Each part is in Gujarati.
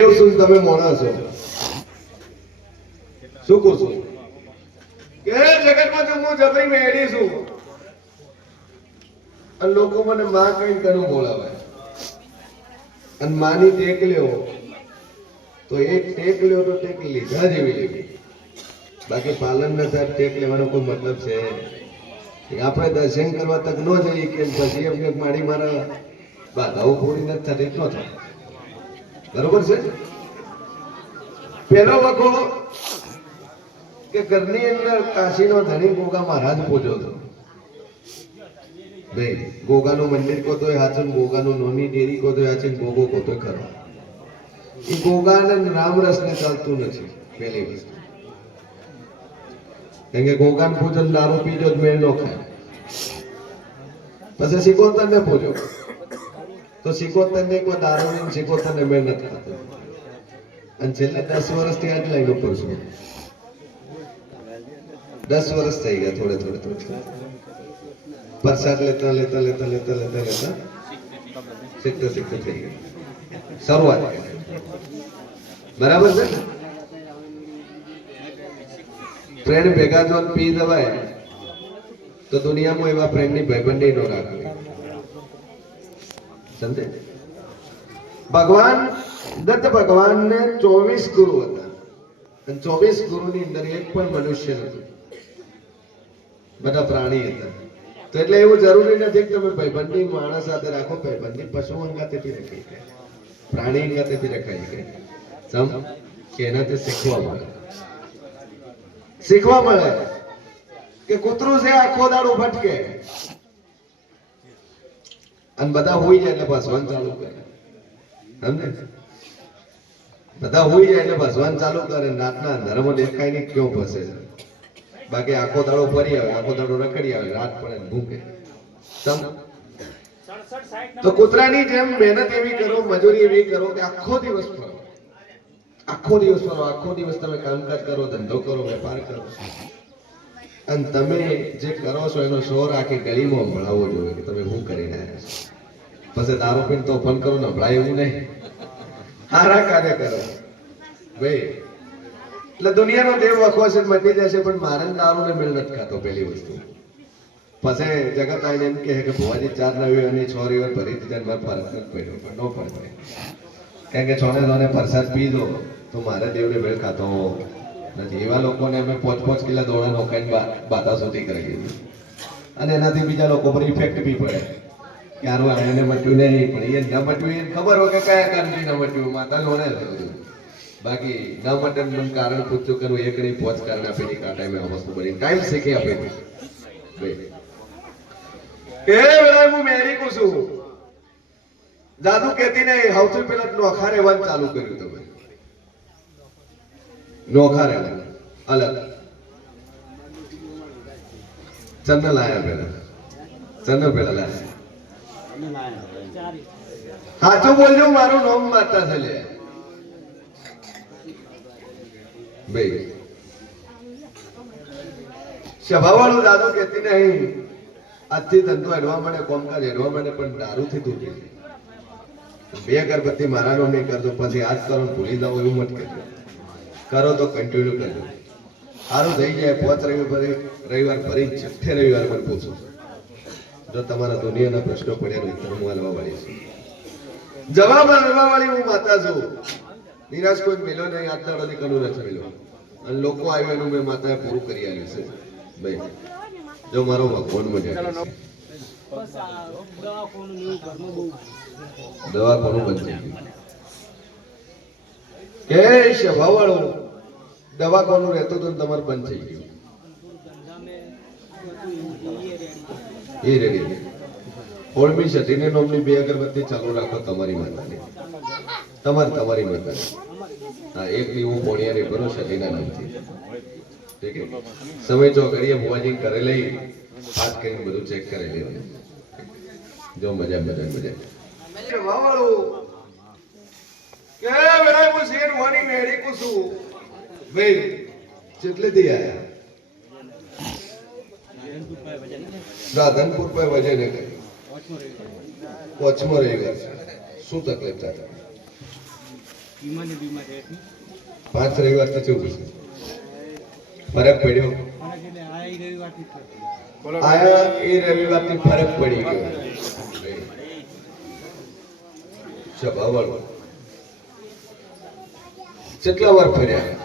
તમે મોણા છો શું કહો છો કે જગતમાં તો હું જબરી મેળી છું અને લોકો મને માં કઈ કનું બોલાવે અને માની ટેક લ્યો તો એક ટેક લ્યો તો ટેક લીધા જેવી લેવી બાકી પાલન ના સાહેબ ટેક લેવાનો કોઈ મતલબ છે આપણે દર્શન કરવા તક ન જઈએ કે પછી એમને મારી મારા બાધાઓ પૂરી નથી થતી એટલો થાય બરોબર છે પેલો વખો કે ઘરની અંદર કાશીનો ધણી ગોગા મહારાજ પૂજો હતો ભાઈ ગોગાનું મંદિર કો તો હાચન ગોગાનું નોની ડેરી કો તો હાચન ગોગો કો તો ખરો એ ગોગાને રામ રસને ચાલતું નથી પહેલી વસ્તુ કેમ કે ગોગાન પૂજન દારૂ પીજો મેળ નો ખાય પછી સિકોતર ને પૂજો તો સિકોતર ને કોઈ દારૂ ને સિકોતર ને મેળ નથી ખાતો અને છેલ્લે 10 વર્ષથી આજ લાઈન ઉપર છું 10 વર્ષ થઈ ગયા થોડે પ્રસાદ લેતા શીખતો થઈ ગયું શરૂઆત બરાબર છે ફ્રેન્ડ ભેગા જો પી દવાય તો દુનિયામાં એવા ફ્રેન્ડની ભાઈબંધી નો રાખવી સમજે ભગવાન દત્ત ભગવાનને 24 ગુરુ હતા અને 24 ગુરુની અંદર એક પણ મનુષ્ય નથી બધા પ્રાણી હતા તો એટલે એવું જરૂરી નથી કે તમે ભાઈબંધી માણસ સાથે રાખો ભાઈબંધી પશુ અંગાતે બી રખાઈ જાય પ્રાણી અંગાતે બી રખાઈ જાય સમ કે એનાથી શીખવા મળે કે કૂતરું છે આખો દાડો ભટકે અને બધા હોઈ જાય એટલે ભસવાન ચાલુ કરે સમજે બધા હોઈ જાય એટલે ભસવાન ચાલુ કરે રાતના અંધારામાં દેખાય નહીં ક્યાં ભસે છે બાકી આખો દાડો ફરી આવે આખો દાડો રખડી આવે રાત પડે ભૂકે તો કૂતરાની જેમ મહેનત એવી કરો મજૂરી એવી કરો કે આખો દિવસ ફરો આખો દિવસ તમે કામકાજ કરો ધંધો કરો વેપાર કરો અને તમે જે કરો છો એનો શોર આખી ગલીમાં સંભળાવવો જોઈએ કે તમે શું કરી રહ્યા છો પછી દારૂ પીને તોફાન કરો નભળાય એવું નહીં સારા કાર્ય કરો ભાઈ એટલે દુનિયાનો દેવ વખો છે મટી જશે પણ મારે દારૂ ને મેળ નથી ખાતો પેલી વસ્તુ પછી જગત આવીને એમ કહે કે ભુવાજી 4 રવિવાર અને 6 રવિવાર ભરી દીધા મારે ફરક નથી પડ્યો પણ ન પડે કારણ કે છોને પ્રસાદ પીધો તો મારે દેવને મેળ ખાતો નથી એવા લોકોને અમે 5 કિલો દોડા નોખાઈને બાતા સુધી કરી દીધી અને એનાથી બીજા લોકો પર ઇફેક્ટ બી પડે કે આનું આને મટ્યું નહીં પણ એ ન મટ્યું એને ખબર હોય કે કયા કારણથી ન મટ્યું માતા લોને બાકી ન મટન કારણ પૂછ્યું કરું એક નહીં 5 કારણ આપેલી આ ટાઈમે આ વસ્તુ બની ટાઈમ શીખી આપે એ વેળા હું મેરી કો છું જાદુ કહેતી નહીં સૌથી પહેલા નોખા રહેવાનું ચાલુ કર્યું તમે નોખા રહેવાનું અલગ ચંદ લાયા પેલા લાયા સાચું બોલજો મારું નામ માતા છે લે ભાઈ સભાવાળું દાદુ કહેતી નહીં આજથી ધંધો હેડવા માંડે કોમકાજ હેડવા માંડે પણ દારૂથી તૂટી 2 અગરબત્તી મારાનો નહીં કરતો પછી આજ કરો ભૂલી જાવ એવું મત કરજો કરો તો કન્ટિન્યુ કરજો સારું થઈ જાય 5 રવિવાર ફરી 6 રવિવાર પર પૂછો જો તમારા દુનિયાના પ્રશ્નો પડ્યા ઉત્તર હું આલવા વાળી છું જવાબ આલવા વાળી હું માતા છું નિરાશ કોઈ મેલો નહીં આજ દાડોથી કનું નથી મેલો અને લોકો આવ્યો એનું મેં માતાએ પૂરું કરી આવ્યું છે ભાઈ જો મારો ભગવાન મજા દવાખાનું બંધ થઈ ગયું કે સભાવાળો દવાખાનું રહેતું તો તમારે બંધ થઈ ગયું એ રેડી 16મી સદીની નોમની 2 અગરબત્તી ચાલુ રાખો તમારી માતાની તમારી માતાની હા એક દીવું પોણિયાને ભરો સદીના નામથી ઠીક છે સમય જો કરીએ ભુવાજી કરે લઈ વાત કરીને બધું ચેક કરી લેવાનું જો મજા વાવાળો કે વેળા હું શેર વાની મેળી કુસુ ભાઈ કેટલે દી આયા રાધનપુર પર વજન કરી 5મો રવિવાર શું તકલીફ થાય પાંચ રવિવાર તો ચેવું છે ફરક પડ્યો આયા એ રવિવારથી ફરક પડી ગયો સ્વભાવ કેટલા વાર ફર્યા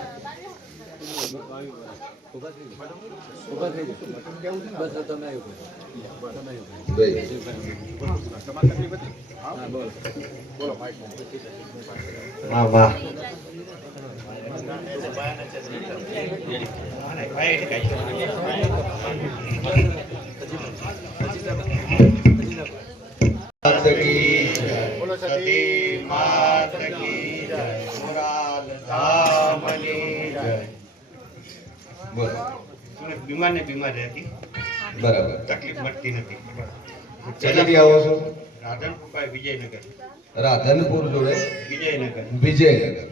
હા વાહ બોલો સતી માત કી જય મોરાલ ધામની જય બોલો બીમાર ને બીમાર રહેતી બરાબર તકલીફ મળતી નથી ક્યાંથી આવો છો રાધનપુર પાસે વિજયનગર રાધનપુર જોડે વિજયનગર વિજયનગર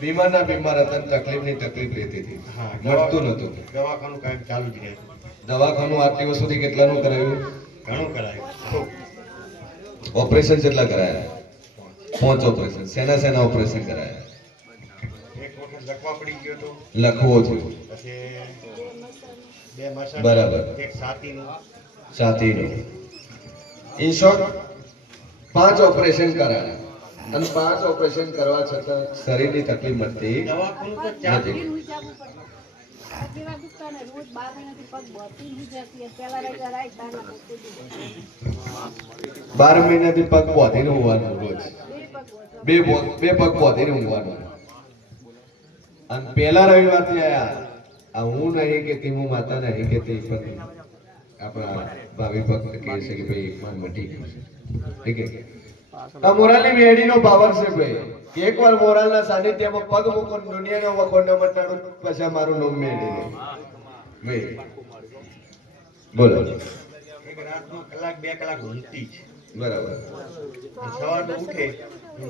બીમારના બીમાર હતા ને તકલીફની તકલીફ રહેતી હતી હા મળતું નતું દવાખાનું કામ ચાલુ જ રહે દવાખાનું આ દિવસ સુધી કેટલાનું કરાયું ઘણું કરાયું ખૂબ ઓપરેશન કેટલા કરાયા 5 ઓપરેશન સેના ઓપરેશન કરાયા એક વખત લખવા પડી ગયો તો લખવો થયો પછી બે મસા બરાબર એક છાતીનું છાતીનું ઇન શોર્ટ 5 ઓપરેશન કરાયા અને 5 ઓપરેશન કરવા છતાં શરીરની તકલીફ મળતી દવાખાનું તો ચાલુ નથી 12 મહિનાથી પગ બોધીને ઊંઘવાનું રોજ બે પગ બોધીને ઊંઘવાનું અને પહેલા રવિવારથી આયા આ હું નહીં કે હું માતા નહીં કે તે પણ આપણા ભાવિ ભક્ત કહે છે કે ભાઈ એકમાં મટી ગયું છે ઠીક છે આ મોરાલની બેડીનો પાવર છે ભાઈ કે એકવાર મોરાલના સાનિધ્યમાં પગ મૂકો દુનિયાનો વખોડ ન મટાડું પછી મારું નામ મેળીને ભાઈ બોલો એક રાતનો કલાક 2 કલાક ઊંઘતી છે બરાબર સવારમાં ઉઠે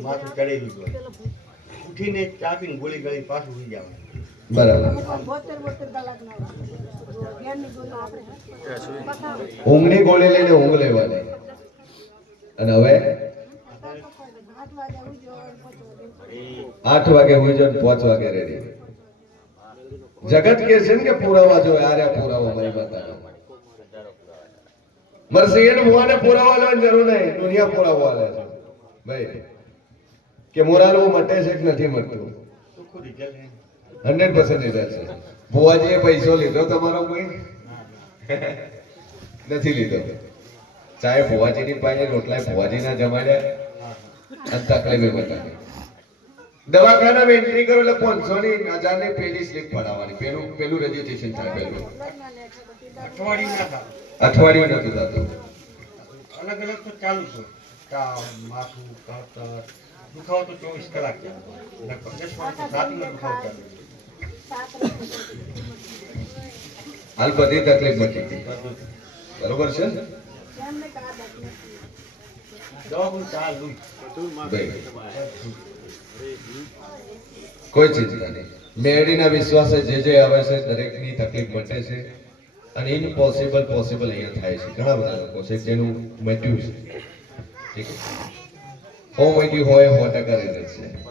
માથું ચડેલું જ હોય ઉઠીને ચા પીને ગોળી ગળી પાછું ઉઈ જવાનું બરાબર ઊંઘની ગોળી લઈને ઊંઘ લેવાની અને હવે 8 વાગે હોય છે 5 વાગે રેડી જગત કે છે ને કે પુરાવા જો આરે પુરાવા મારી બતાવો મરસીન ભુવાને પુરાવા લેવાની જરૂર નહીં દુનિયા પુરાવા લે છે ભાઈ કે મોરાલવું મટે છે કે નથી મટતું ચોખ્ખું રિઝલ્ટ 100% રિઝલ્ટ છે ભુવાજીએ પૈસો લીધો તમારો કોઈ નથી લીધો ચાહે ભુવાજીની પાસે રોટલા ભુવાજીના જમાડ્યા અને તકલીફ બતાવી દવાખાનામાં એન્ટ્રી કરો એટલે 500 ની 1000 ની પેલી સ્લીપ પડાવવાની પેલું રજીસ્ટ્રેશન થાય પેલું અઠવાડિયું ના થાય અઠવાડિયું નથી થતું અલગ અલગ તો ચાલુ છે તાવ માથું કળતર દુખાવો તો 24 કલાક ચાલે લગભગ 10 વર્ષ છાતીનો દુખાવો ચાલે હાલ બધી તકલીફ મટી ગઈ બરોબર છે ને દવાખાનું ચાલુ ભાઈ કોઈ ચિંતા નહીં મેળીના વિશ્વાસે જે આવે છે દરેકની તકલીફ મટે છે અને ઇમ્પોસિબલ પોસિબલ અહીંયા થાય છે ઘણા બધા લોકો છે જેનું મટ્યું છે ઠીક છે હો મટ્યું હોય 100%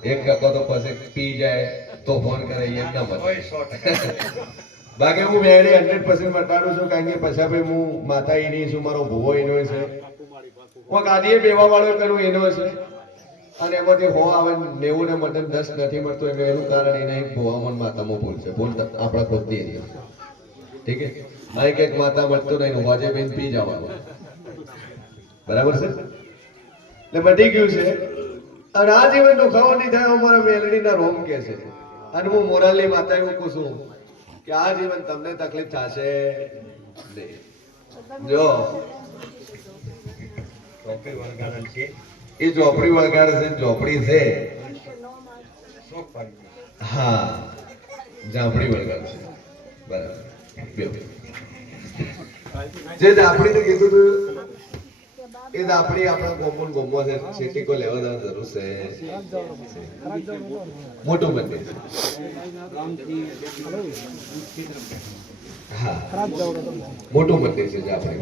છે 1% તો પછી પી જાય તો ફોન કરે એ ના મટે હોય 100%. બાકી હું મેળી 100% મટાડું છું કારણ કે પછી ભાઈ હું માતા એની છું મારો ભૂવો એનો છે હું ગાડીએ બેવા વાળો પેલું એનો છે અને એમાંથી હો આવે 90 ને મટન 10 નથી મળતું એનું કારણ એને ભૂવામાં માતામાં ભૂલ છે ભૂલ આપણા ખુદની હતી ઠીક છે અહીં કંઈક માતા મળતું નહીં હોજે બેન પી જવાનું બરાબર છે એટલે મટી ગયું છે અને આ જીવન દુખાવો નહીં થાય અમારા મેલડીના રોમ કે છે અને હું મોરાલની માતા એવું કહું છું કે આ જીવન તમને તકલીફ થશે નહીં જો ચોકડી વળગાડન છે એ ઝોપડી વળગાડે છે ઝોપડી છે શોખ પાડી દે. હા ઝાપડી વળગાડે છે બરાબર બે જે ઝાપડીને કીધું તું એ ઝાપડી આપણા ગોમો છે સિટીકો લેવા જવાની જરૂર છે મોટું મંદિર છે હા મોટું મંદિર છે ઝાપડી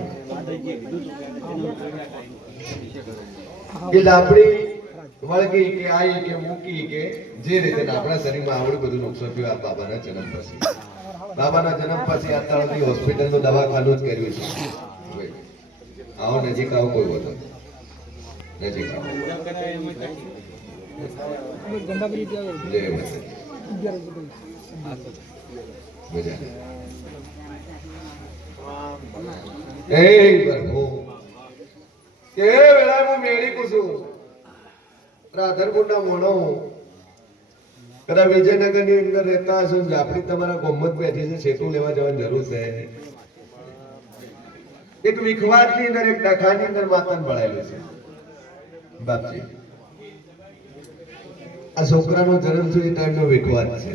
એ ઝાપડી વળગી કે આઈ કે મૂકી કે જે રીતે આપણા શરીરમાં આવડું બધું નુકસાન થયું આ બાબાના જન્મ પછી. બાબાના જન્મ પછી અત્યાર સુધી હોસ્પિટલનું દવાખાનું જ કર્યું છે. આવો નજીક આવો, કોઈ વધો નજીક આવો. જય માતાજી. એ પ્રભુ કે વેળા હું મેળી કુસું રાધનપુરના મોણો કદાચ વિજયનગર ની અંદર રહેતા હશો, જાફરી તમારા ગોમત બેઠી છે, સેતુ લેવા જવાની જરૂર છે. એક વિખવાટ ની અંદર, એક ડખાની અંદર માતાને ભળાયેલું છે. બાપજી, આ છોકરાનો જન્મ થયો એ ટાઈમનો વિખવાટ છે.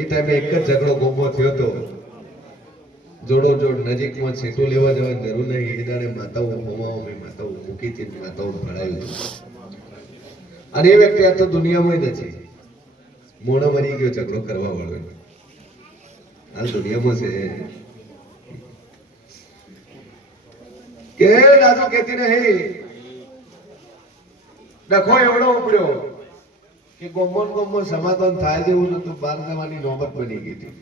એ ટાઈમે એક જ ઝઘડો ગોમો થયો હતો, જોડો જોડ નજીકમાં સેતુ લેવા જવાની જરૂર નહીં. એ દાડે માતાઓ હોમાઓ મેં માતાઓ મૂકી હતી, માતાઓ ભળાયું હતું. અને એ વ્યક્તિ આ તો દુનિયામાં નથી, મોણો મરી ગયો ઝઘડો કરવા વાળો. આ દુનિયામાં છે કે દાદો કહેતી નહીં, ડખો એવડો ઉપડ્યો કે ગોમો સમાધાન થાય જેવું નતું, બાર જવાની નોબત બની ગઈ હતી.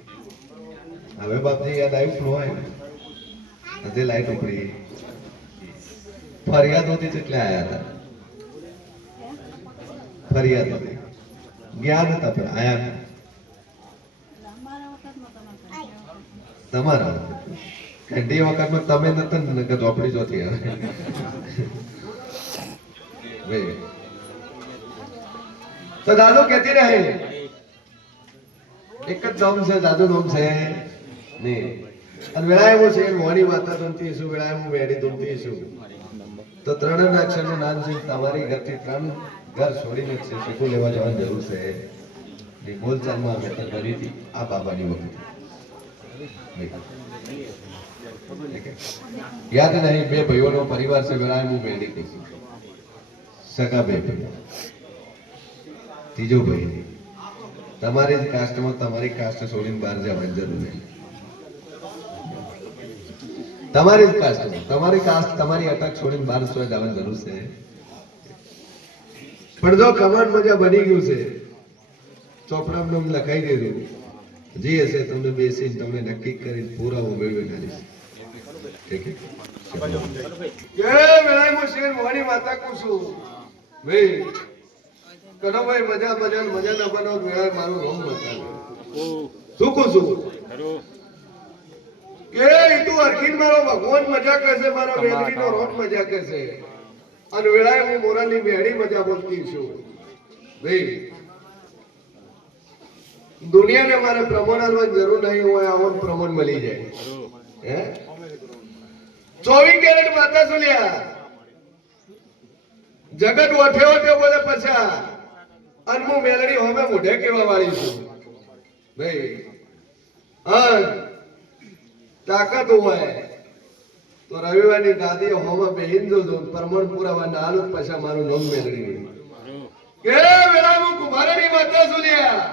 હવે બાપજી યાદ આવ્યું ફ્લો હોય ને લાઈટ ઉપડી ફરિયાદ હોતી એટલે આયા હતા. ફરિયાદ હતી, જ્ઞાન હતા પણ આયા હતા. તમારા ઘંટી વખતમાં તમે નતા ને કે ઝોપડી જોતી આવે. તો દાદુ કહેતી રહે, એક જ નામ છે, દાદુ નામ છે નહીં. અને વેળાએ હું છે મોની માતા ધૂમતી છું, વેળાએ હું વેડી ધૂમતી છું. તો ત્રણ અક્ષરનું નામ છે. તમારી ઘરથી 3 ઘર છોડીને છે શીખો લેવા જવાની જરૂર છે. એ બોલચાલમાં અમે તો કરી હતી આ બાબાની વખતે. યાદ નહીં, 2 ભાઈઓનો પરિવાર છે. વેળાએ હું વેડી કહીશું, સગા 2 ભાઈઓ. ત્રીજો ભાઈ તમારી જ કાસ્ટમાં, તમારી કાસ્ટ છોડીને બહાર જવાની જરૂર નહીં. તમારી જ કાસ્ટમાં, તમારી કાસ્ટ, તમારી અટક છોડીને બહાર જવાની જરૂર છે. પણ જો કમાન્ડ મજા બની ગયું છે, ચોપડામાં લખાઈ દેજો. જે હશે તમને બેસીને તમને નક્કી કરીને પુરાવો મેળવી નાખીશ. ઠીક છે? વેળાએ હું શેર મોહની માતા કહું છું. ભાઈ કનો ભાઈ મજા ના બનાવો. વેળાએ મારું રોમ બતાવે. શું કહું છું કે તું અરખીન મારો ભગવાન મજા કરશે, મારો વેલડીનો રોટ મજા કરશે. અને વેળાએ હું મોરાની મેળી મજા બોલતી છું. ભાઈ દુનિયાને મારે પ્રમાણ આલવાની જરૂર નહીં હોય, આવો પ્રમાણ મળી જાય. હે 24 કેરેટ માતા સુલ્યા જગત ઓઠ્યો તે બોલે પછા. અને હું મેલડી હોમે મોઢે કેવા વાળી છું. ભાઈ તાકાત હોય તો રવિવારની ગાદી હોમાં બેહીન જોજો, પ્રમાણ પુરાવા નાલ પછા મારું નામ મેલડી. કે વેળા હું કુમારની માતા સુલ્યા.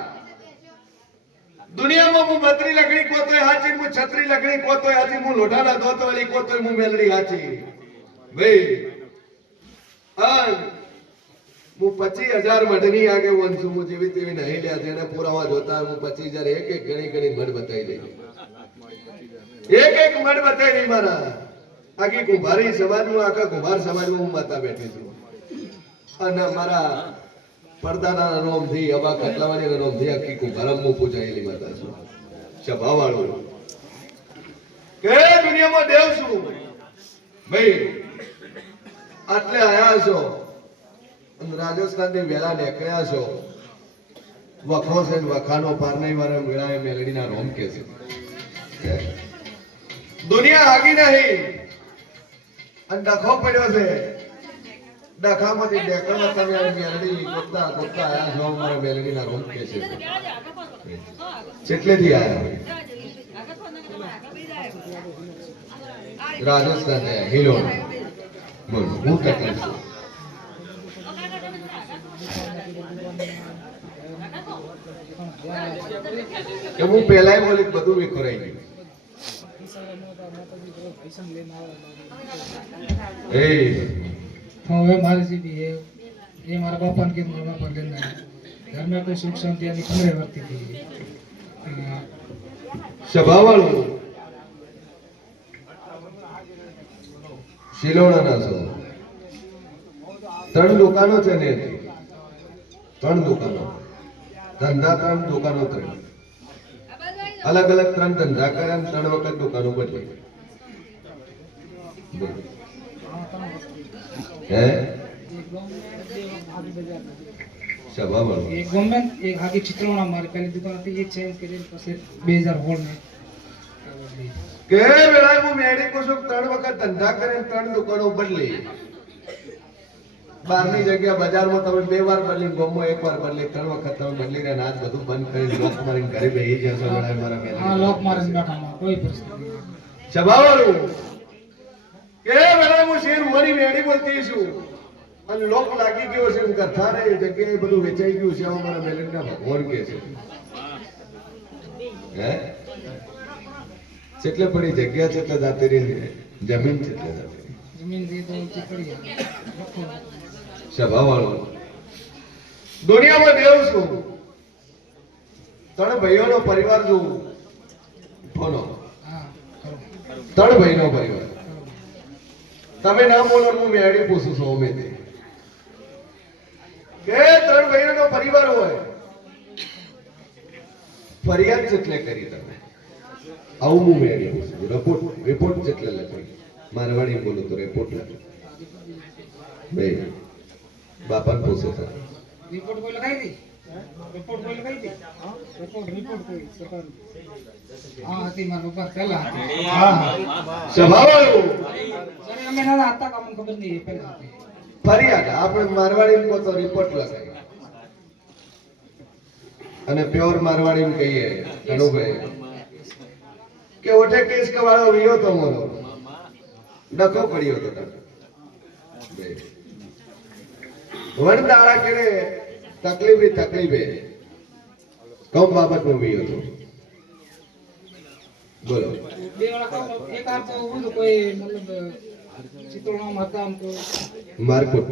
દુનિયામાં હું 32 લકડી કોતોય હાચી, હું 36 લકડી કોતોય હાચી, હું લોઢાના દોતવાળી કોતોય હું મેલડી હાચી. ભાઈ હું 25,000 મઢની આગેવાન છું. હું જેવી તેવી નહીં લ્યા, જેને પુરાવા જોતા હું 25,000 એક ગણી મઢ બતાવી દઈ. એક મઢ બતાવી દઈ. મારા આખી કુંભારી સમાજમાં, આખા કુંભાર સમાજમાં હું માતા બેઠી છું. અને મારા પડદાના રોમ થી, અબા કટલાવાળી રોમ થી આખી કુંભારમ હું પૂજાયેલી માતા છું. સભા વાળો કે દુનિયામાં દેવ છું. ભાઈ આટલે આયા છો, રાજસ્થાન ની વેલા નીકળ્યા છો. વખો છે વખાનો પાર નહીં વાળા મેળાએ મેલડીના રોમ કે છે. દુનિયા હાગી નહીં અને ડખો પડ્યો છે. ડખામાંથી ડેકરમાં તમે મેલડી ગોતતા આયા છો. મારા મેલડીના રોમ કે છે. કેટલેથી આયા? રાજસ્થાન હિલોન. બોલ હું ટકલ છું. કે હું પહેલા બોલી બધું વિખરાઈ ગયું. હવે મારી સીધી ये हमारा बापा के मेरे बापा लेना है घर में कोई सुख शांति आदि कमरे वर्ती थी સભાવાળું શિલોણાના છો 3 દુકાનો છે ને 3 દુકાનો ધંધા 3 દુકાનો 3 અલગ અલગ 3 ધંધા કર્યા 3 વખત દુકાનો બદલી હે સભાવાળું एक गवर्नमेंट एक आगे चित्रोना हमारी पहली दुकान थी ये चेंज के लिए पास 2016 में કે વેળા હું મેડી કુસુક 3 વખત ધંધા કરે 3 દુકાનો બદલી બારની જગ્યા બજારમાં તમે 2 વાર બદલી ગોમમાં 1 વાર બદલી 3 વખત તમે બદલી રહ્યા આજ બધું બંધ કરી લોક મારીને ઘરે બેહી જશો વેળા મારા મેલ हाँ लोग मारे बैठा हमारा कोई परिस्थिति नहीं સભાવાળું કે વેળા હું શેર મોરી મેડી બોલતી છું અને લોક લાગી ગયો છે હું કથા રે જગ્યાએ બધું વેચાઈ ગયું છે અમારા મેલડીના ભગવાન કે છે હે જેટલે પડી જગ્યા જેટલે જાતી રહી જમીન જેટલે જાતી રહી जमीन दी तो उनकी पड़ी है रखो સભાવાળો દુનિયામાં દેવ છું 3 ભાઈઓનો પરિવાર જોઉં કોનો हाँ करो 3 ભાઈનો પરિવાર તમે ના બોલો હું મેળી પૂછું છું અમે તે કે 3 ભાઈઓનો પરિવાર હોય ફરિયાદ જેટલે કરી તમે આવું હું મેળી પૂછું રિપોર્ટ જેટલે લખી મારવાડી બોલું તો રિપોર્ટ લખી બે બાપાને પૂછો તો रिपोर्ट कोई लगाई थी रिपोर्ट कोई लगाई थी रिपोर्ट कोई सरकार हाँ थी मारो ऊपर पहला हाँ સભાવાળું सर हमें ना आता का मन खबर नहीं है पहले आते ફરિયાદ આપણે મારવાડીમાં કહો તો રિપોર્ટ લખાય અને પ્યોર મારવાડીમાં કહીએ કનુભાઈ કે ઓઠે કેસ કવાળો વિયો તો મોરો ડખો પડ્યો તો તમે વણદાળા કેડે તકલીફે કમ બાબતમાં વિયો તો બોલો देवड़ा का एक आप तो वो तो कोई मतलब चित्रोना माता हमको મારકુટ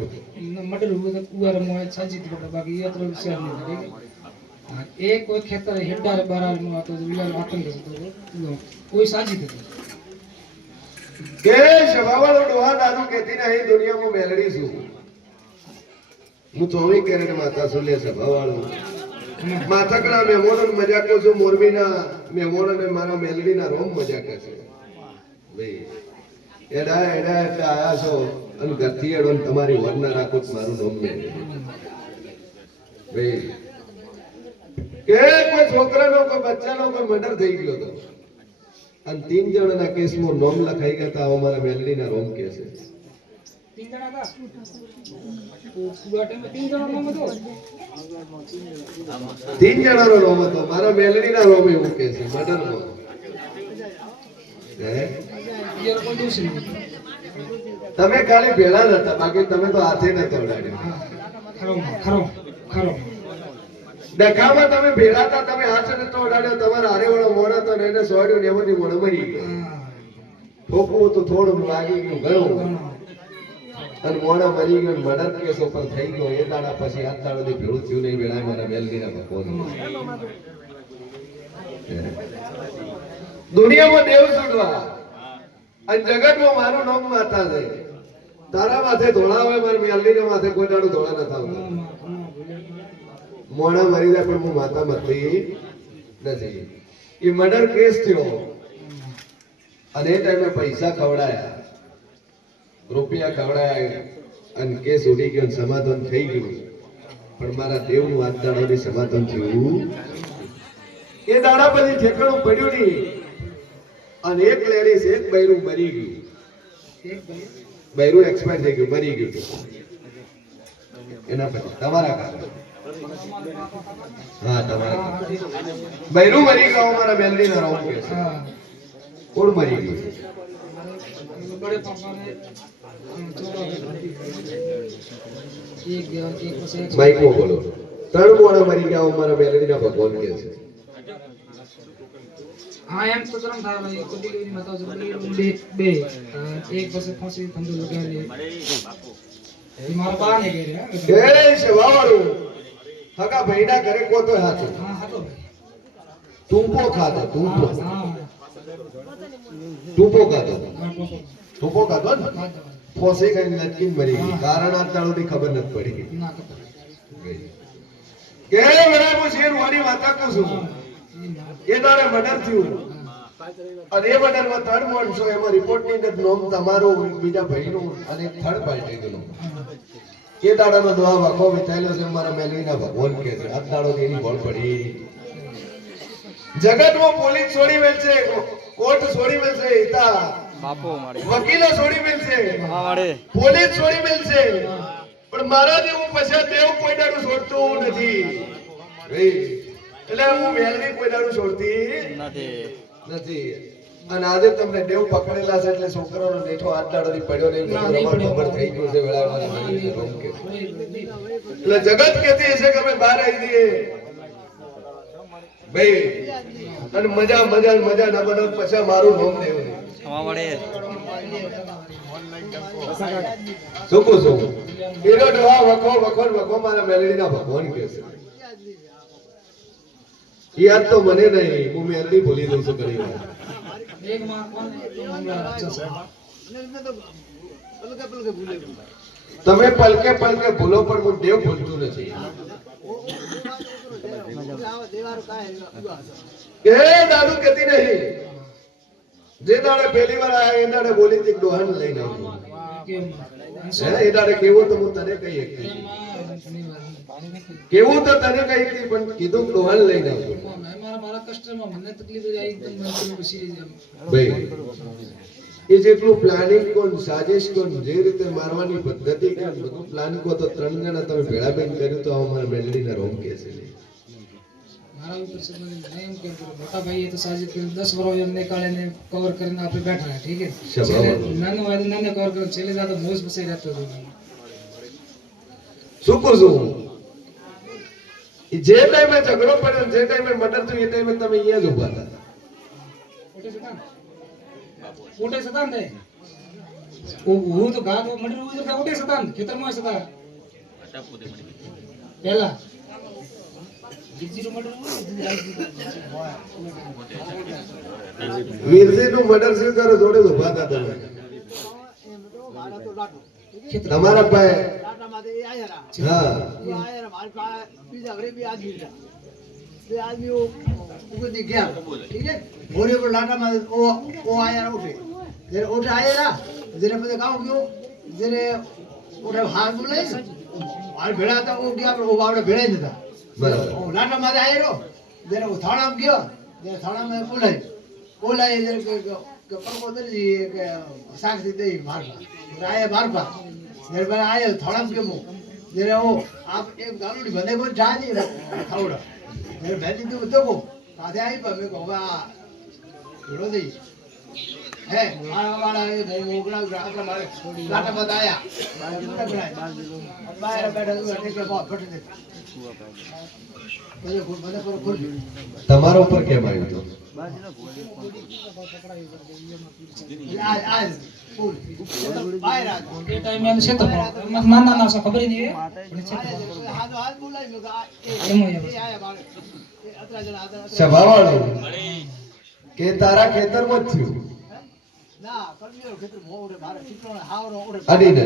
मर्डर हुआ तो उधर मोए साजी थी बड़ा बाकी ये तो विषय नहीं है ठीक है एक कोई खेतर हेडा रे बाराल में तो विला वातन के तो कोई साजी थी કે સભાવાળો ડોહા દાદુ કહેતી નહીં દુનિયામાં મેલડી છું હું 24 કેરેટ માતા છું લે સભાવાળો માથકના મહેમાનોને મજા કરું છું મોરબીના મહેમાનોને મારા મેલડીના રોમ મજા કરશે ભાઈ એડા એટલે આયા છો અને ઘરથી એડો તમારી વરના રાખો તો મારું નામ મેળવી ભાઈ કે કોઈ છોકરાનો કોઈ બચ્ચાનો કોઈ મર્ડર થઈ ગયો હતો અને 3 જણાના કેસમાં નામ લખાઈ ગયા હતા અમારા મેલડીના રોમ કે છે 3 जना था तो पूरा टाइम में 3 जना नाम હતો 3 જણાનો નામ હતો મારા મેલડીના રોમ એવું કે છે મર્ડરમાં હે ये कोई दूसरी તમે ખાલી ભેળા નતા બાકી તમે તો હાથે નતો ઉડાડ્યો खरो खरो खरो ડખામાં તમે ભેળા હતા તમે હાથે નતો ઉડાડ્યો તમારા હારેવાળો મોણ હતો ને એને સોડ્યો ને એમાંથી મોણ મરી ગયો ઠોકવું તો થોડું લાગી ગયું ઘણું અને મોણા મરી ગયો મર્ડર કેસ ઉપર થઈ ગયો એ દાડા પછી આ દાડાથી ભેળું થયું નહીં વેળાએ મારા મેલડીના ભગવાન દુનિયામાં દેવ સુડવા અને જગતમાં મારું નામ માતા છે તારા માથે ધોળા હોય મારા મેલડીના માથે કોઈ દાડું ધોળા નતા આવતા મોણા મરી જાય પણ હું માતા મરતી નથી એ મર્ડર કેસ થયો અને એ ટાઈમે પૈસા ખવડાયા રૂપિયા ખવડાયા અને કેસ ઉડી ગયો અને સમાધાન થઈ ગયું પણ મારા દેવનું આજ દાડાથી સમાધાન થયું એ દાડા પછી ઠેકાણું પડ્યું નહીં અને એક લેડીઝ એક બૈરું મરી ગયું एक भाई બૈરું એક્સપાયર થઈ ગયું મરી ગયું એના પછી તમારા કારણે હા તમારા બૈરું મરી ગયો અમારા મેલડીના રોમ કે છે हाँ કોણ મરી ગયું बड़े पापा ने एक गया एक बस एक માઈકમાં બોલો 3 મોણા મરી ગયા અમારા મેલડીના ભગવાન કે છે हाँ एम तो तरम था भाई को डिलीवरी में तो बे एक बस फांसी फंदो लगा ले એ મારા બાને ઘરે હે એ સેવાવાળું હગા ભાઈના ઘરે કોતો હાથે હા હતો ભાઈ ટૂંપો ખાધો ટૂંપો હા ટૂંપો ખાધો હા ટૂંપો ખાધો ને ફોસી કઈ લટકીને મરી ગઈ કારણ આ દાડોની ખબર નથી પડી ના ખબર કે બરાબર શેર વાળી વાત કહું છું એ દાડે મર્ડર થયું અને એ મર્ડરમાં 3 માણસો એમાં રિપોર્ટ ની અંદર નામ તમારું બીજા ભાઈનું અને થર્ડ પાર્ટીનું એ દાડાનો દવા વાખો વિચાર્યો છે મારા મેલવીના ભગવાન કે છે આ દાડો એની બોલ પડી જગતમાં પોલીસ છોડી મેલ છે કોર્ટ છોડી મેલ છે ઈતા બાપો મારે વકીલો છોડી મેલ છે હા મારે પોલીસ છોડી મેલ છે પણ મારા જેવું પછા દેવ કોઈ દાડું છોડતું નથી એટલે હું મેલવી કોઈ દાડું છોડતી નથી નથી અને આજે તમને દેવ પકડેલા છે એટલે છોકરાનો નેઠો આટ દાડોથી પડ્યો નહીં ખબર થઈ ગયું છે વેળા મારા મેલવીને રોમ કે એટલે જગત કહેતી હશે કે અમે બહાર આવી જઈએ ભાઈ અને મજા મજા મજા ના બનો પછી મારું નામ દેવું હા મારે શું કહું છું એનો ડોહા વખો વખો વખો મારા મેલડીના ભગવાન કહે છે યાદ તો મને નહીં હું મેલડી ભૂલી દઉં છું ઘણી વાર એક માં કોણ મામલા છે તમે પલકે પલકે ભૂલો પણ હું દેવ ભૂલતું નથી એ દાદુ કહેતી નહીં જે દાડે પહેલી વાર આયા એ દાડે બોલી હતી ડોહાન લઈને આવ્યો કેમ એ દાડે કેવું તો હું તને કહી શકતી કેવું તો તને કહી હતી પણ કીધું ડોહાન લઈને આવ્યો મારા કસ્ટમર મને તકલીફ આવી એકદમ સિરીઝ ભાઈ એ જેટલું પ્લાનિંગ કોણ સાજિશ કોણ જે રીતે મારવાની પદ્ધતિ કોણ બધું પ્લાન કો તો 3 જણા તમે ભેળા બેન કર્યું તો અમારા મેલડીના રોમ કે છે મારા ઉપર છે એમ કે મોટા ભાઈએ તો સાજિદ કરી 10 વર્ષ એમને કાળેને કવર કરીને આપણે બેઠા ઠીક છે નાનો વાદ નાને કવર કરે છેલ્લે જાતો મોજ બસાઈ રહેતો હતો શું કહું છું જે ટાઈમે ઝઘડો પડ્યો જે ટાઈમે મર્ડર થયું એ ટાઈમે તમે અહીંયા જ ઉભા હતા ઉઠે સતા ને હું તો ગાત મર્ડર ઉધર કા ઉઠે સતા ખેતરમાં સતા પહેલા વીરજીનું મર્ડર શું કરો જોડે જ ઉભા હતા તમે તમારા પાસે હા घोड़े पर लाटा में वो आया ना उठे जरे उठे आया ना जरे पता गाँव क्यों जरे उठे हाथ बोले हाथ भेड़ा था वो गया वो बावड़ा भेड़ा ही नहीं था બરાબર वो लाटा में आया रो जरे वो थाना में गया जरे थाना में बोला जरे के पर को दे जी के साख दे मारपा आया मारपा जरे पर आया थाना में क्यों जरे वो आप एक गालूडी बंदे को जा नहीं खावड़ा जरे बैठी तो देखो आधे आई पर मेरे को वाह जोड़ो दे है आया वाला ये भाई मोगरा ग्राहक मारे लाटा मत आया बाहर बैठा तू हटे के बहुत फट दे मैंने पर खुल તમારા ઉપર કેમ આવ્યું હતું आज फुल बाहर आ એ ટાઈમે એમ છે તો નાના ના ખબર નહીં हाथ हाथ बोला એમ ये आया बाहर अतरा जन अतरा સભાવાળો કે તારા ખેતરમાં જ થયું ना कर्मियों क्षेत्र मोरे मारे चित्रों हावरो ओरे અડીને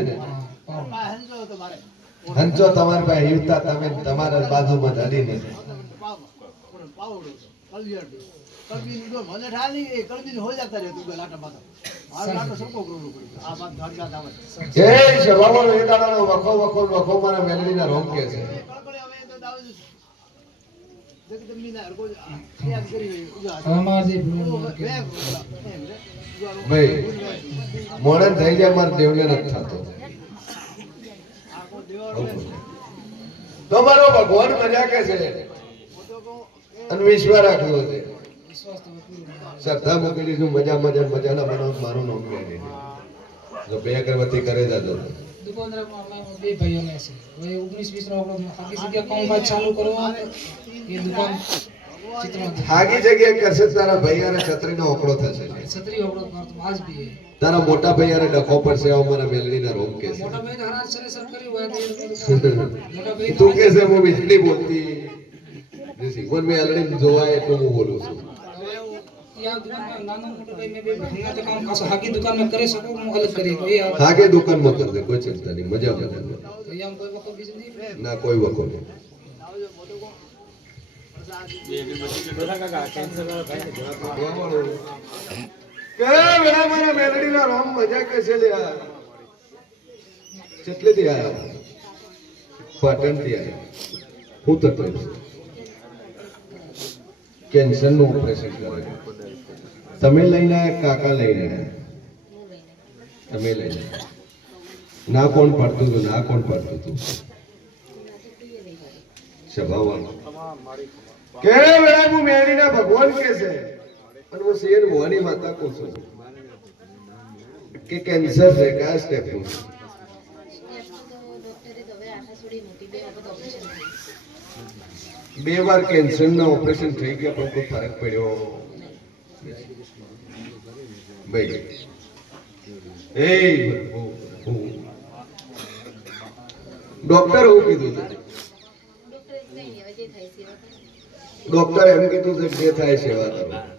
हंजो तो मारे હંચો તમારી પાસે યુવતા તમે તમારા બાજુમાં જ અડીને पावड़ो कलबी जो મને ઠાલી એ કલબી હો જાતા રે તું લાટા માતા મારો લાટો સકો કરોડો પડી આ વાત ઘાટ ગાત આવે જય સભાવાળો એ દાડાનો વખો વખો વખો મારા મેલડીના રોમ કે છે કળકળે હવે તો દાવ દેખ જમીન ના કો યાદ કરી ઉજા અમારી ભાઈ મોડન થઈ જાય માર દેવને નથી થતો તમારો ભગવાન મજા કે છે અને વિશ્વાસ રાખ્યો છે શ્રદ્ધા મૂકેલી છું મજા મજા મજાના બનાવ મારું નામ કે જો બે અગરબત્તી કરે જાતો દુકાનદારમાં બે ભાઈઓને છે હવે 19-20 નો આપણો આખી જગ્યા કામકાજ ચાલુ કરો એ દુકાન ચિત્રમાં આગી જગ્યાએ કરશે તારા ભાઈ અને છત્રીનો ઓકળો થશે છત્રી આપણો આજ બી તારા મોટા ભાઈ યાર ડખો પડશે અમારા મેલડીના રોમ કે છે મોટા ભાઈ હરાજ સરે સર કર્યું હોય તો મોટા ભાઈ તું કે છે હું બીજલી બોલતી જીવન મેં મેલડી જોવાય એટલું હું બોલું છું યા દુકાનમાં નાનો મોટો ભાઈ મેં બે ભણના તો કામ ખાસ હાકી દુકાનમાં કરી શકું હું અલગ કરી તો એ આવે હાગે દુકાનમાં કર દે કોઈ ચિંતા નહીં મજા આવે તો અહીંયા કોઈ વખત બીજું નહીં ના કોઈ વખો નહીં કે વેલા મારા મેલડીના રોમ મજા કેસે લે યાર કેટલે થી આયા પાટણ થી આયા હું તકલીફ કેન્સર નું ઓપરેશન કરે તમે લઈને આયા કાકા લઈને આયા તમે લઈને ના કોણ પડતું હતું ના કોણ પડતું હતું સ્વભાવવાનું કે વેળા હું મેળીના ભગવાન કે છે અને હું શેર મોની માતા કહું છું કે કેન્સર છે કયા સ્ટેપ નું બે વાર કેન્સર ના ઓપરેશન થઈ ગયા પણ કોઈ ફરક પડ્યો ભાઈ ડોક્ટર એવું કીધું છે ડોક્ટર એમ કીધું છે જે થાય સેવા કરો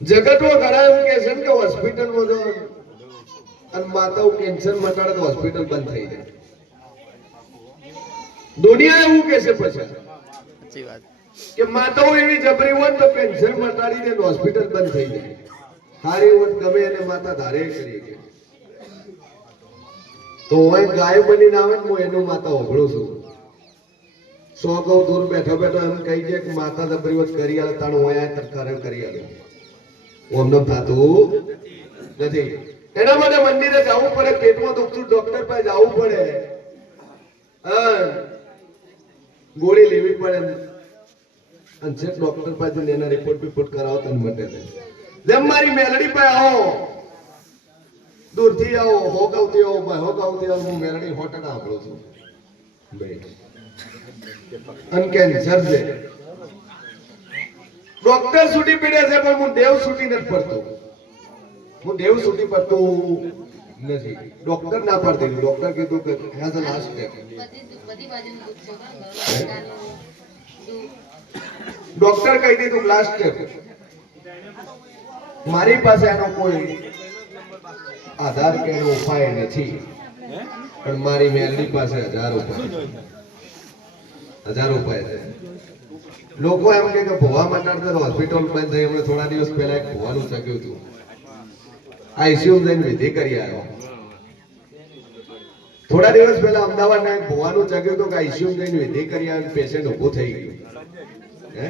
જગતમાં ઘણા એમ કે છે કે હોસ્પિટલમાં જો અને માતાઓ કેન્સર મટાડે તો હોસ્પિટલ બંધ થઈ જાય દુનિયા એવું કે છે પછી કે માતાઓ એવી જબરી હોય તો કેન્સર મટાડી દે હોસ્પિટલ બંધ થઈ જાય હારી હોય ગમે એને માતા ધારે કરી કે તો હું ગાય બનીને આવે ને હું એનું માતા ઓગળું છું સો ગૌ દૂર બેઠો બેઠો એમ કહી દે કે માતા જબરીવત કરી આલે તાણ હોય તરકારે કરી આલે ઓમને થાતું નથી એના માટે મંદિરે જવું પડે પેટમાં દુખતું ડોક્ટર પાસે જવું પડે ગોળી લેવી પડે અને જે ડોક્ટર પાસે એના રિપોર્ટ કરાવો તને મટે જેમ મારી મેલડી પાસે આવો દૂરથી આવો હોગાવથી આવો આવો હું મેલડી હોટલ સાંભળું છું ભાઈ અને કેન્સર છે ડોક્ટર છૂટી પડ્યા છે પણ હું દેવ છૂટી નથી પડતો હું દેવ છૂટી પડતો નથી ડોક્ટર ના પાડતી ડોક્ટર કીધું કે has a last step doctor કહી દીધું લાસ્ટ સ્ટેપ મારી પાસે આનો કોઈ આધાર કે એનો ઉપાય નથી પણ મારી મેલડી પાસે 1000 ઉપાય છે લોકો એમ કે ભોવા મટાડતા હોસ્પિટલ બંધ થઈ હમણાં થોડા દિવસ પહેલા એક ભોવાનું ચગ્યું હતું આઈસીયુ જઈને વિધિ કરી આવ્યો થોડા દિવસ પહેલા અમદાવાદના એક ભોવાનું ચગ્યું હતું કે આઈસીયુ જઈને વિધિ કરી આવ્યો પેશન્ટ ઊભું થઈ ગયું હે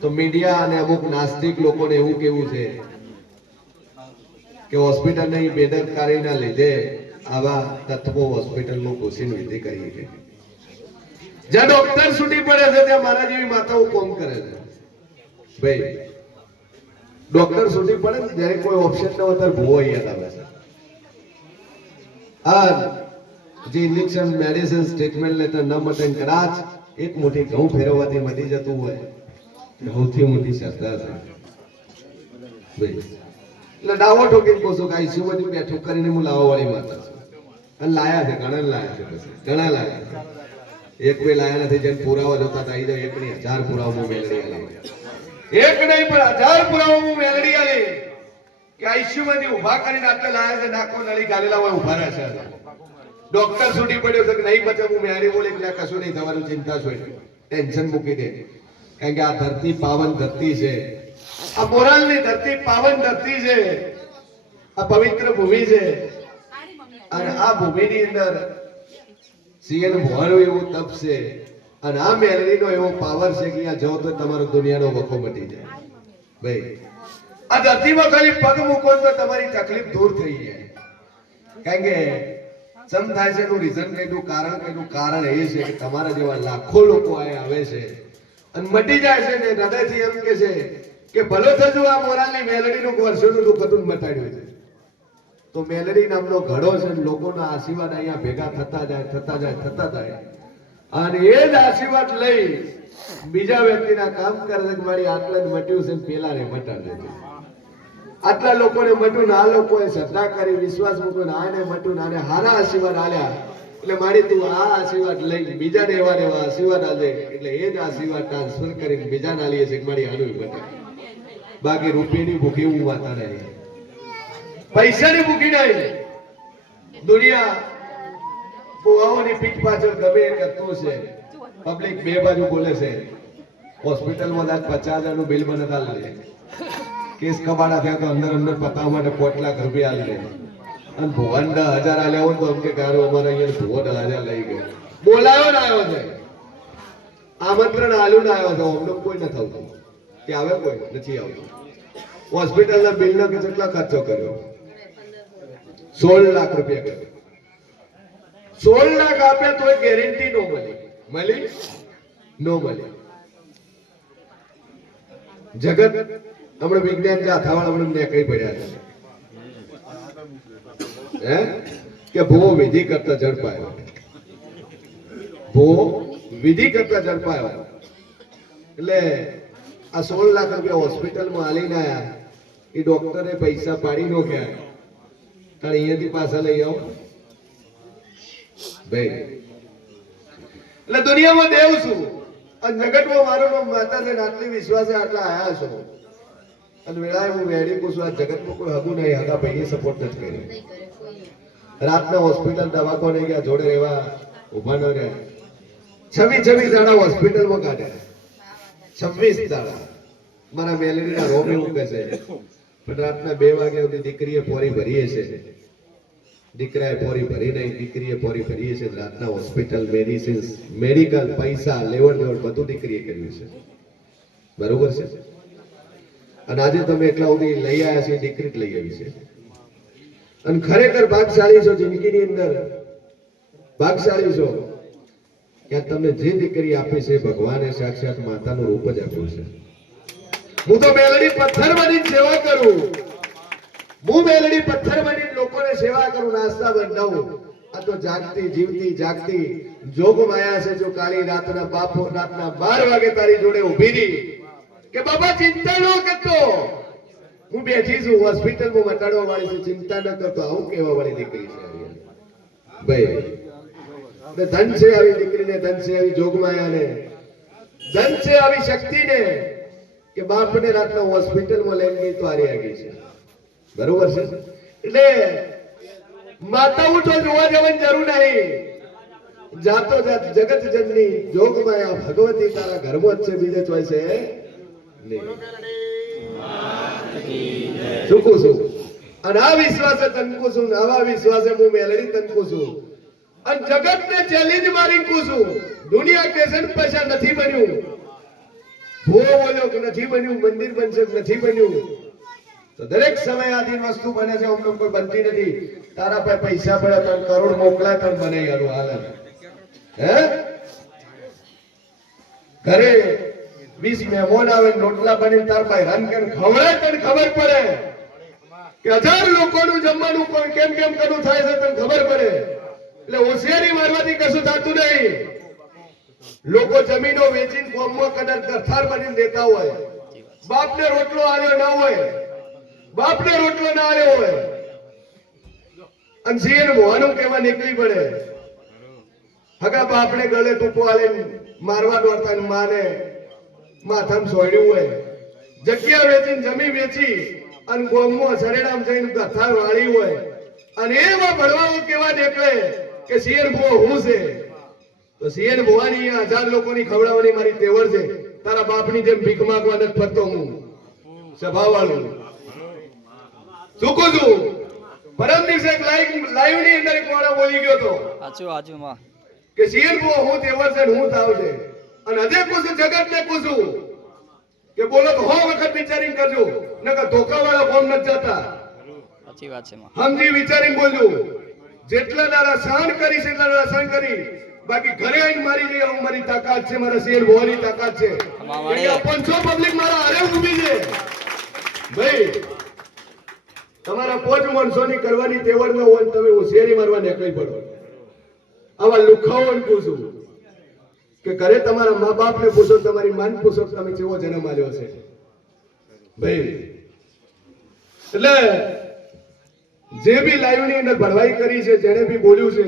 તો મીડિયા અને અમુક નાસ્તિક લોકોને એવું કેવું છે કે હોસ્પિટલની બેદરકારીના લીધે આવા તત્વો હોસ્પિટલમાં ઘૂસીને વિધિ કરી છે જ્યાં ડોક્ટર છૂટી પડે છે ત્યાં મારા જેવી માતાઓ કોમ કરે છે ભાઈ ડોક્ટર છૂટી પડે ને જ્યારે કોઈ ઓપ્શન ન હોય ત્યારે ભૂવો અહીંયા આવે છે આ જે ઇન્જેક્શન મેડિસિન ટ્રીટમેન્ટ લેતા ન મટે કદાચ એક મુઠ્ઠી ઘઉં ફેરવવાથી મટી જતું હોય સૌથી મોટી શ્રદ્ધા છે ભાઈ એટલે ડાવો ઠોકીને કહું છું કે આઈસીયુમાંથી બેઠું કરીને હું લાવવા વાળી માતા છું અને લાયા છે ઘણા લાયા છે ઘણા લાયા છે એક બે લાયા નથી જેમ પુરાવા જોતા હતા આવી એક નહીં 1000 પુરાવા મેળવી આલી એક નહીં પણ 1000 પુરાવા મેળવી આલી કે આઈસીયુ માંથી ઉભા કરીને આટલા લાયા છે નાકો નળી ગાલેલા હોય ઉભા રહે છે ડોક્ટર છૂટી પડ્યો છે કે નહીં બચે હું મેળી બોલે કે કશું નહીં થવાનું ચિંતા છો ટેન્શન મૂકી દે કારણ કે આ ધરતી પાવન ધરતી છે આ મોરાલની ધરતી પાવન ધરતી છે આ પવિત્ર ભૂમિ છે અને આ ભૂમિની અંદર સિંહનો મોહનો એવો તપ છે અને આ મેલડીનો એવો પાવર છે કે અહીંયા જાઓ તો તમારો દુનિયાનો વખો મટી જાય ભાઈ આ ધરતીમાં ખાલી પગ મૂકો તો તમારી તકલીફ દૂર થઈ જાય કારણ કે સમ થાય છે એનું રીઝન કઈનું કારણ એ છે કે તમારા જેવા લાખો લોકો અહીંયા આવે છે અને મટી જાય છે ને હૃદયથી એમ કે છે કે ભલો થજો આ મોરાલની મેલડીનું વર્ષોનું દુઃખ હતું મટાડ્યું છે તો મેલડી નામનો ઘડો છે લોકોના આશીર્વાદ અહીંયા ભેગા થતા જાય અને એ જ આશીર્વાદ લઈ બીજા વ્યક્તિના કામ કરે છે કે મારી આટલા જ મટ્યું છે પેલા ને મટાડે છે આટલા લોકોને મટું ને આ લોકોએ શ્રદ્ધા કરી વિશ્વાસ મૂક્યો ને આને મટું ને આને હારા આશીર્વાદ આલ્યા એટલે મારી તું આ આશીર્વાદ લઈ બીજાને એવા ને એવા આશીર્વાદ આલે એટલે એ જ આશીર્વાદ ટ્રાન્સફર કરીને બીજાને આલીએ છે કે મારી આનું બટે બાકી રૂપિયાની ભૂખી હું વાતા નહીં પૈસાની ભૂખી નહીં દુનિયા ફુવાઓની પીઠ પાછળ ગમે એ કરતું છે પબ્લિક બે બાજુ બોલે છે હોસ્પિટલમાં દાદ 50,000 નું બિલ મને આલ લે કેસ કબાડા થયા તો અંદર અંદર પતાવવા માટે 5 લાખ રૂપિયા આલી દે અને ભુવન 10,000 આલ્યા હોય તો અમ કે ગારો અમારે અહીંયા ભુવો 10,000 લઈ ગયો બોલાયો ના આવ્યો છે આમંત્રણ આલ્યું ના આવ્યો છે અમને કોઈ ન થતું કે આવે કોઈ નથી આવતું હોસ્પિટલના બિલનો કે કેટલા ખર્ચો કર્યો 16 લાખ રૂપિયા કર્યો 16 લાખ આપ્યા તો ગેરંટી નો મળી નો મળી જગત આપણે વિજ્ઞાન જે અથાવાળ આપણે નીકળી પડ્યા છે હે કે ભૂવો વિધિ કરતા ઝડપાયો ભૂવો વિધિ કરતા ઝડપાયો એટલે આ 16 લાખ રૂપિયા હોસ્પિટલમાં આલીને આયા એ ડોક્ટરે પૈસા પાડી નો ગયા તારે અહીંયાથી પાછા લઈ આવો ભાઈ એટલે દુનિયામાં દેવ છું અને જગતમાં મારો નામ માતાને આટલી વિશ્વાસે આટલા આયા છો અને વેળાએ હું વેડી પૂછું આ જગતમાં કોઈ હગું નહીં હગા ભાઈએ સપોર્ટ નથી કર્યો રાતના હોસ્પિટલ દવાખાને ગયા જોડે રહેવા ઉભા ન રહ્યા 26 દાડા હોસ્પિટલમાં કાઢ્યા 26 દાડા મારા મેલેરિયાના રોગ એવું કહે છે પણ રાતના 2 વાગ્યા સુધી દીકરીએ પોરી ભરીએ છે દીકરાએ પોરી ભરી નહીં દીકરીએ પોરી ભરીએ છે રાતના હોસ્પિટલ મેડિસિન્સ મેડિકલ પૈસા લેવડ દેવડ બધું દીકરીએ કર્યું છે બરોબર છે અને આજે તમે એટલા સુધી લઈ આવ્યા છે દીકરી જ લઈ આવી છે અને ખરેખર ભાગશાળી છો જિંદગીની અંદર ભાગશાળી છો કે તમને જે દીકરી આપી છે ભગવાને સાક્ષાત માતાનું રૂપ જ આપ્યું છે હું તો મેલડી પથ્થર બની સેવા કરું હું મેલડી પથ્થર બની લોકોને સેવા કરું નાસ્તા બનાવું આ તો જાગતી જીવતી જાગતી જોગ માયા છે જો કાળી રાતના બાપો રાતના 12 વાગે તારી જોડે ઊભી રહી કે બાબા ચિંતા ન કરતો હું બેઠી છું હોસ્પિટલમાં મટાડવા વાળી છું ચિંતા ન કરતો આવું કહેવા વાળી દીકરી છે ભાઈ ધન છે આવી દીકરીને ધન છે આવી જોગમાયાને ધન છે આવી શક્તિને કે બાપને રાતના હોસ્પિટલમાં લઈને ગઈ તો આરી આગી છે બરોબર છે એટલે માતાઓ તો જોવા જવાની જરૂર નહીં જાતો જાત જગત જનની જોગમાયા ભગવતી તારા ઘરમાં જ છે બીજે ચોઈસ છે નહીં ચૂકું છું અને આ વિશ્વાસે તનકું છું આવા વિશ્વાસે હું મેલડી તનકું છું અને જગતને ચેલેન્જ મારી કુછું દુનિયા કેસન પૈસા નથી બન્યું ભૂવો બોલ્યો કે નથી બન્યું મંદિર બનશે નથી બન્યું તો દરેક સમય આધીન વસ્તુ બને છે અમને કોઈ બનતી નથી તારા પાસે પૈસા પડે તો કરોડ મોકલાય તો બને યારું હાલ હે ઘરે 20 મહેમાન આવે રોટલા બની તાર પાસે રન કે ખવડાય તને ખબર પડે કે 1000 લોકોનું જમવાનું કોઈ કેમ કેમ કરવું થાય છે તને ખબર પડે એટલે હોશિયારી મારવાથી કશું થતું નહીં લોકો જમીનો વેચીને ફોર્મમાં કદાચ ગરથાર બનીને દેતા હોય બાપને રોટલો આલ્યો ના હોય બાપને રોટલો ના આલ્યો હોય અને સિંહ મોહનું કહેવા નીકળી પડે હગા બાપને ગળે ટૂંકો આલે મારવા દોડતા માને માથામાં સોડ્યું હોય જગ્યા વેચીને જમી વેચી અને ગોમમાં સરેડામ જઈને ગરથાર વાળી હોય અને એવા ભણવા કેવા નીકળે કે સિંહ ભુવો હું છે તો સિંહ ભુવાની 1000 લોકોની ખવડાવવાની મારી તેવર છે તારા બાપની જેમ ભીખ માંગવા નથી ફરતો હું સ્વભાવ વાળું ચૂકું છું પરમ દિવસે એક લાઈવ ની અંદર એક વાળો બોલી ગયો તો આચું માં કે સિંહ ભુવો હું તેવર છે હું થાવ છે અને હજે પૂછું જગત ને પૂછું કે બોલો તો 100 વખત વિચારીને કરજો નકર ધોકા વાળા ફોન નથી જતા સાચી વાત છે માં સમજી વિચારીને બોલજો જેટલા દાડા સહન કરી છે એટલા દાડા સહન કરી બાકી ઘરે આવીને મારી જઈ આવું મારી તાકાત છે મારા શેર ભોવાની તાકાત છે 500 પબ્લિક મારા હારે ઊભી છે ભાઈ તમારા 5 માણસોની કરવાની તેવડ ન હોય તમે હોશિયારી મારવા નીકળી પડો આવા લુખાઓને પૂછું કે ઘરે તમારા મા બાપને પૂછો તમારી માન પૂછો તમે કેવો જન્મ આલ્યો છે ભાઈ એટલે જે બી લાઈવ ની અંદર ભરવાઈ કરી છે, જેને બી બોલ્યું છે,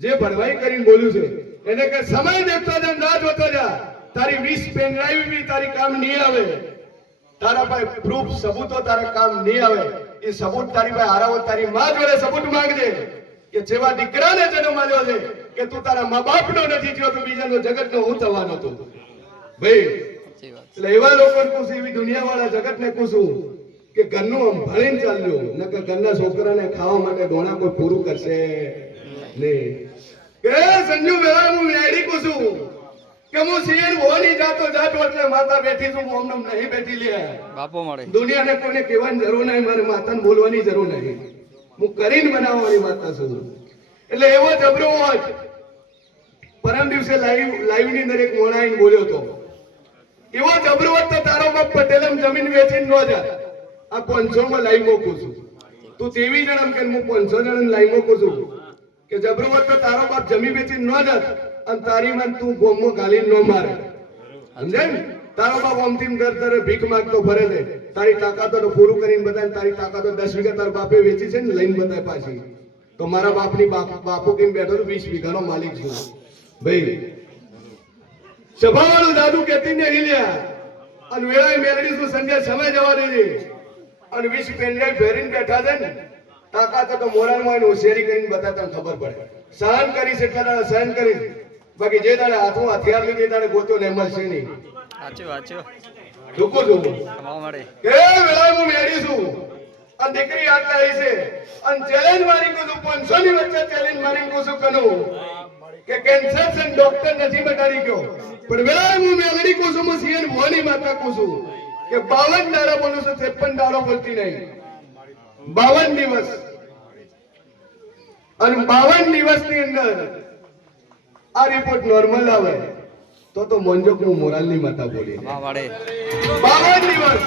જે ભરવાઈ કરીને બોલ્યું છે, એને કે સમય દેખતો જા, ના જોતો જા. તારી 20 પેન ડ્રાઈવ બી તારી કામ નહીં આવે. તારા પાસે પ્રૂફ સબૂતો તારા કામ નહીં આવે. એ સબૂત તારી પાસે હારાવો, તારી માં જોડે સબૂત માંગજે કે જેવા દીકરાને જન્મ આલ્યો છે કે તું તારા મા બાપનો નથી થયો, તું બીજાનો જગતનો હું થવાનો હતો. ભાઈ સાચી વાત એટલે એવા લોકોને પૂછું, એવી દુનિયાવાળા જગતને પૂછું કે ઘરનું આમ ભણીને ચાલ્યો, નકર ઘરના છોકરાને ખાવા માટે દોણા કોઈ પૂરું કરશે નહીં. કે સંજુ વેલા હું વેડી પૂછું કે હું સીએન હોની જાતો એટલે માતા બેઠી છું, હું હમણાં નહીં બેઠી લે. બાપો મળે દુનિયાને કોઈને કહેવાની જરૂર નહીં, મારે માતાને બોલવાની જરૂર નહીં. હું કરીને બનાવવાની માતા છું. એટલે એવો જબરો હોય. પરમ દિવસે લાઈવ ની અંદર એક મોણા આવીને બોલ્યો હતો, એવો જબરો હોત તો તારો બાપ પટેલમ જમીન વેચીને ન જા. આ 500 માં લાઈવ મોકું છું. તું તેવી જણ કે હું 500 જણ લાઈવ મોકું છું કે જબરો હોત તો તારો બાપ જમીન વેચીને ન જાત અને તારી માં તું ગોમો ગાલીને ન મારે. સમજાય ને? તારો બાપ આમથી દર ભીખ માંગતો ફરે છે. તારી તાકાતો તો પૂરું કરીને બતાય. તારી તાકાતો 10 વીઘા તારા બાપે વેચી છે ને, લઈને બતાય પાછી. તો મારા બાપની બાપુ કેમ બેઠો 20 વીઘાનો માલિક છું. ભાઈ સભાવાળું દાદુ કેતી ને હિલ્યા અને વેળાએ મેલડી શું સંજય સમય જવા દેજે અને 20 પેનડ્રાઈવ ફેરીને બેઠા છે ને, તાકાતો તો મોરાલમાં એને હોશિયારી કરીને બતાતા ખબર પડે. સહન કરી છે એટલા સહન કરી, બાકી જે દાડે હાથમાં હથિયાર લીધી તારે ગોતો ને મળશે નહીં. સાચું સાચું જોકો જોકો કમાવા મળે કે વેળાએ હું મેળી છું અને દીકરી આટલા આવી છે અને ચેલેન્જ મારી કહું છું, 500 ની વચ્ચે ચેલેન્જ મારી કહું છું કનું કે કેન્સર છે ડોક્ટર નથી બતાડી ગયો, પણ વેળાએ હું મેલડી કહું છું, હું સીએન ભવાની માતા કહું છું કે 52 દાડા બોલું છું, 53 દાડો બોલતી નહીં. 52 દિવસ અને 52 દિવસની અંદર આ રિપોર્ટ નોર્મલ આવે તો મોંજોક હું મોરાલની માતા બોલી. કમાવા મળે 52 દિવસ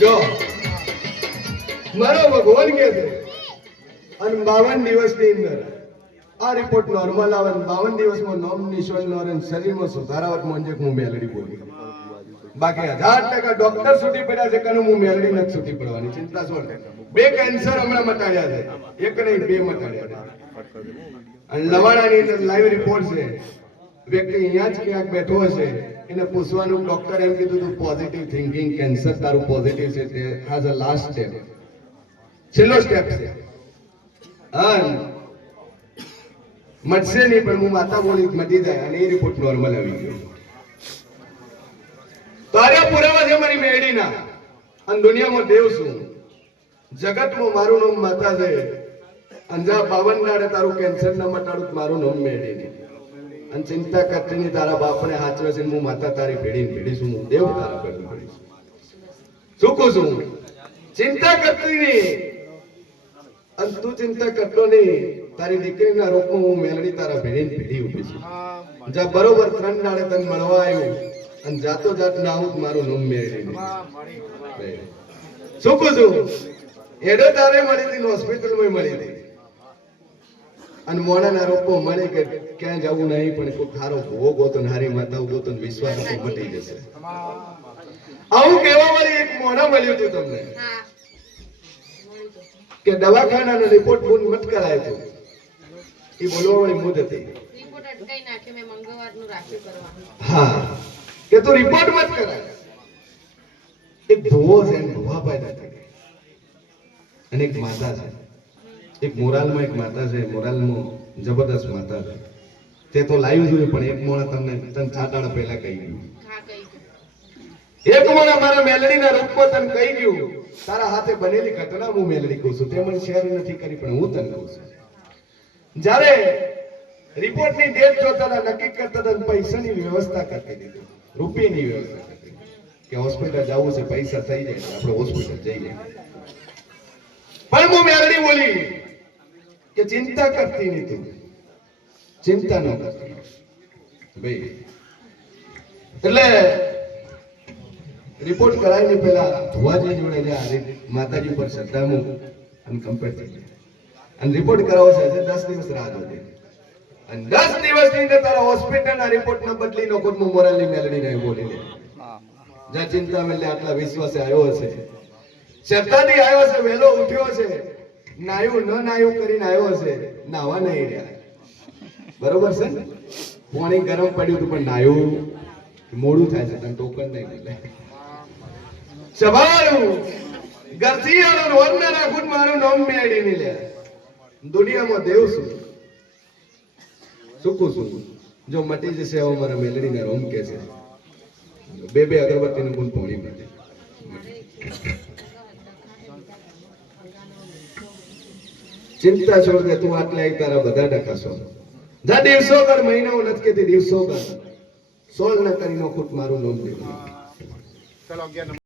જો મારો ભગવાન કે છે અને 52 દિવસની અંદર આ રિપોર્ટ નોર્મલ આવે, 52 દિવસમાં નોમ નિશ્વાસ નો અને શરીરમાં સુધારાવટ મોંજેક હું મેલડી બોલી. બાકી 1000% ડોક્ટર છૂટી પડ્યા છે કે હું મેલડી નથી છૂટી પડવાની ચિંતા છોડ. 2 કેન્સર હમણાં મટાડ્યા છે, એક નહીં 2 મટાડ્યા છે. અને લવાણાની અંદર લાઈવ રિપોર્ટ છે. વ્યક્તિ અહીંયા જ ક્યાંક બેઠો હશે, એને પૂછવાનું, ડોક્ટર એમ કીધું તું પોઝિટિવ થિંકિંગ, કેન્સર તારું પોઝિટિવ છે, તે હાઝ અ લાસ્ટ સ્ટેપ, છેલ્લો સ્ટેપ છે. અને મટશે નહીં, પણ હું માતા બોલી મટી જાય અને એ રિપોર્ટ નોર્મલ આવી ગયો. તાર્યા પુરાવા છે મારી મેળીના અને દુનિયામાં દેવ છું, જગતમાં મારું નામ માતા છે. અંજા 52 દાડે તારું કેન્સર ન મટાડું મારું નામ મેળી. અને ચિંતા કરતી નહીં, તારા બાપને હાચવે છે, હું માતા તારી ભેડી છું, હું દેવ તારા ભેડી છું. શું કહું છું? ચિંતા કરતી નહીં અને તું ચિંતા કરતો નહીં. તારી દીકરીના રૂપમાં હું મેલડી તારા ભેડી ઉભી છું. જા બરોબર 3 દાડે તને મળવા આવ્યું અને જાતો જાત ના આવું મારું નામ મેળવી. શું કહું છું? એડો તારે મળી હતી, હોસ્પિટલમાં મળી હતી અને મોણાના રોપો મળી કે ક્યાં જવું નહીં, પણ કોઈ ખારો ભૂવો ગોતો ને હારી માતા ગોતો ને વિશ્વાસ મટી જશે. આવું કહેવા વાળી એક મોણા મળ્યું હતું તમને કે દવાખાનાનો રિપોર્ટ પૂર્ણ મત કરાય તો એ બોલવા વાળી મુદ હતી. હા કે તું રિપોર્ટ મત કરાય. એક ભૂવો છે, ભૂવા પાયદા થઈ અને એક માતા છે. એક મોરાલમાં એક માતા છે, મોરાલમાં જબરદસ્ત માતા છે. તે તો લાઈવ જોયું, પણ એક મોણા તમને 4 પહેલા કહી ગયું. એક મોણા મારા મેલડીના રૂપમાં તને કહી ગયું. તારા હાથે બનેલી ઘટના હું મેલડી કહું છું, તે મને શેર નથી કરી, પણ હું તને કહું છું. જ્યારે રિપોર્ટની ડેટ જોતા નક્કી કરતા હતા, પૈસાની વ્યવસ્થા કરતી દીધી, રૂપિયાની વ્યવસ્થા કરતી કે હોસ્પિટલ જવું છે, પૈસા થઈ જાય આપણે હોસ્પિટલ જઈએ. પણ હું મેલડી બોલી કે ચિંતા કરતી નહીં, તું ચિંતા ન કરતી ભાઈ. એટલે રિપોર્ટ કરાવીને પેલા ભુવાજી જોડે માતાજી પર શ્રદ્ધા મૂક અને કમ્પેર થઈ જાય. અને રિપોર્ટ કરાવો છે 10 દિવસ રાહ જોજે અને 10 દિવસની અંદર તારા હોસ્પિટલના રિપોર્ટના બદલી નો કોઈ મોરાલની મેલડી નહીં બોલી લે હા જ્યાં ચિંતા મેલે આટલા વિશ્વાસે આવ્યો હશે શતાથી આવ્યો છે વહેલો ઉઠ્યો છે નાયું ન નાયું કરીને આવ્યો હશે નાવા નહીં રહ્યા બરોબર છે પાણી ગરમ પડ્યું હતું પણ નાયું મોડું થાય છે તને ટોકન નહીં મળે સવારું ઘરથી આલો વરના રાખું મારું નામ મેળી ની લે દુનિયામાં દેવ શું સુકું શું જો મટી જશે આવો મારા મેલડીના રોમ કે છે બે અગરબત્તીનું ગુણ પોણી પડે ચિંતા છોડ દે તું આટલા એક તારા બધા ટકાશો જા દિવસો કર મહિનાઓ નથી કેતી દિવસો કર 16 ન કરીને ખુદ મારું નામ દેવું